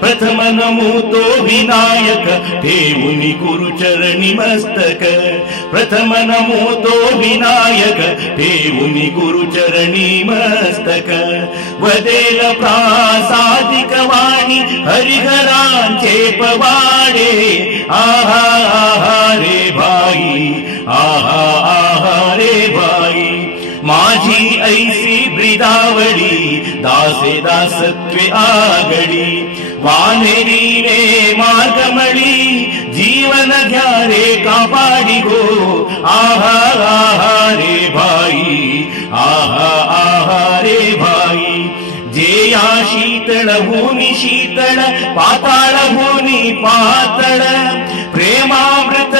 प्रथम नमूतो विनायक ठेवुनी गुरुचरणी मस्तक प्रथम नमूतो विनायक ठेवुनी गुरुचरणी मस्तक वदेल प्रासादिक वाणी हरिहरांचे पवाडे आहा आहा रे भाई आहा आहा रे भाई माझी ऐसी ब्रिदावळी दासे दासत्वे आगडी वानेरी रे मार्गमळी जीवन घ्या रे कापाडी गो आहा आहा रे भाई आहा आहा रे भाई जे या शीतळ भूमी शीतळ पाताळ भूमी पातळ प्रेमामृत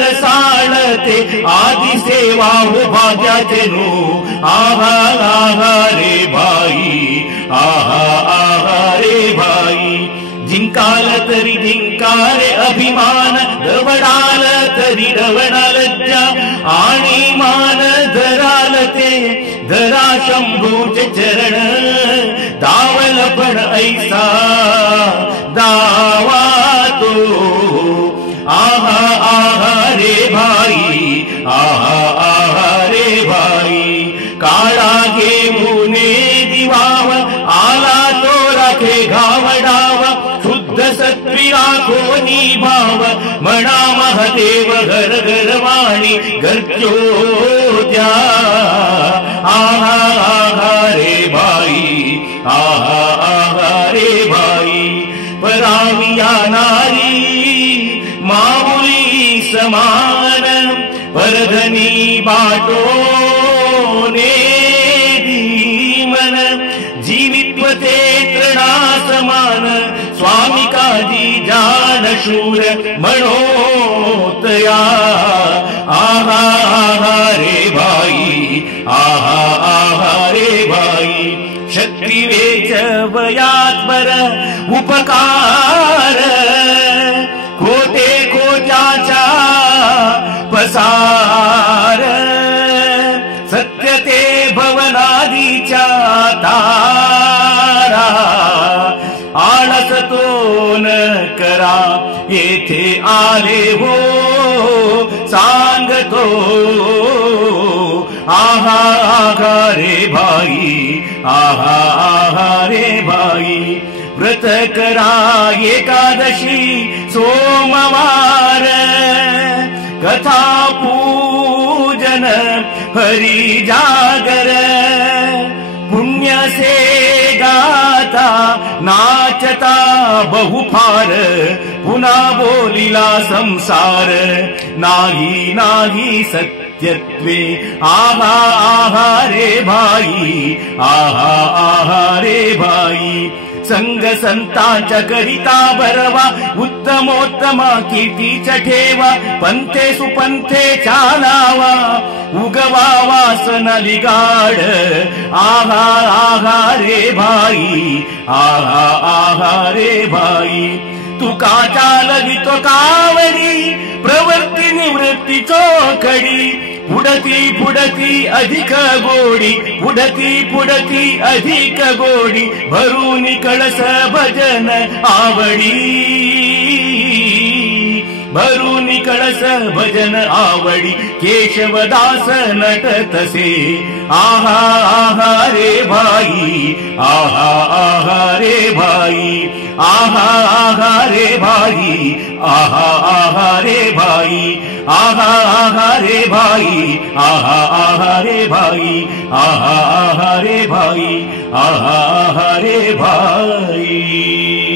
रसाळते आदि सेवा भाग्याचे नो आहा आहा रे भाई आहा आहा रे भाई जिंकाल तरी जिंकारे अभिमान दवडाल तरी रवडाल त्या आणि मान धराल ते धरा शंभूचे चरण दावल पण ऐसा दावा तो आहा आहा रे भाई आहा आहा रे भाई काळा घेऊने दिवाव आला तो राखे घावडाव शुद्ध सत्वी राखोनी भाव म्हणा महादेव घर घरवाणी घरच्योत्या आहा आहा रे भाई आहा आहा रे भाई पराविया नारी माऊली समान परधनी बाटो ने धीमन जीवित्वते तृणा समान स्वामी काजी जान शूर मनोतया आहा आहा रे भाई आहा आहा रे भाई शक्ती वेच वयात बर उपकार खोटे खोट्याचा पसार सत्यते भवनादीच्या तारा आळस तो न करा येथे आले हो सांगतो आहा आहा रे भाई आहा आहा रे भाई व्रत करा एकादशी सोमवार कथा पूजन हरी जागर पुण्य से गाता नाचता बहुफार पुन्हा बोलिला संसार नाही नाही सत्यत्वे आहा आहा रे भाई आहा आहा रे भाई संग संतांच्या करिता बरवा उत्तमोत्तमा कीर्तीच्या ठेवा पंथे सुपंथे चालावा उगवा वासना लिगाड आहा आहा रे भाई आहा आहा रे भाई तुका चालवितो कावडी प्रवृत्ती निवृत्ती चोखडी पुढती पुढती अधिक गोडी पुढती पुढती अधिक गोडी भरून कळस भजन आवडी भरून कळस भजन आवडी केशवदास नटतसे आहा आहा रे भाई आहा आहा रे भाई आहा आहा रे भाई आहा आहा रे भाई आहा आहा रे भाई आहा आहा रे भाई आहा आहा रे भाई आहा आहा रे भाई।